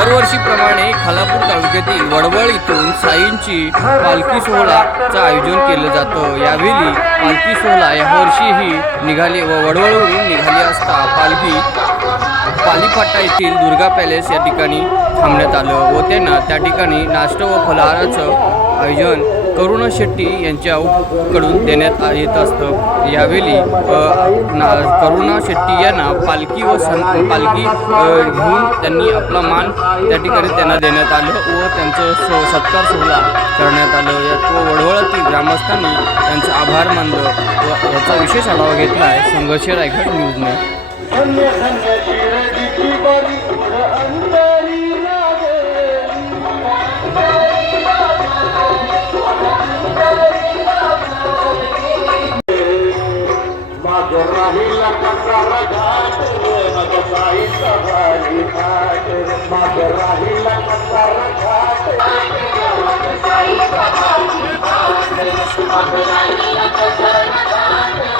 दरवर्षीप्रमाणे खालापूर तालुक्यातील वडवळ इथून साईंची पालखी सोहळाचं आयोजन केलं जातं. यावेळी पालखी सोहळा यावर्षीही निघाली व वडवळवरून निघाली असता पालखी पालीफाटा येथील दुर्गा पॅलेस या ठिकाणी थांबण्यात आलं व त्यांना त्या ठिकाणी नाश्ता व फलाहाराचं आयोजन करुणा शेट्टी यांच्याकडून देण्यात येत असतं. यावेळी ना करुणा शेट्टी यांना पालखी व सं पालखी घेऊन त्यांनी आपला मान त्या ठिकाणी त्यांना देण्यात आलं व त्यांचं सो सत्कार सोहळा करण्यात आलं. व वडवळातील ग्रामस्थांनी त्यांचं आभार मानलं व याचा विशेष आढावा घेतला आहे संघर्ष रायगड न्यूजने. राहिला कसाला घाट साई सवाली घाट माग राहिला कसाला घाट साई सवाली घाट माग राहिला कसाला घाट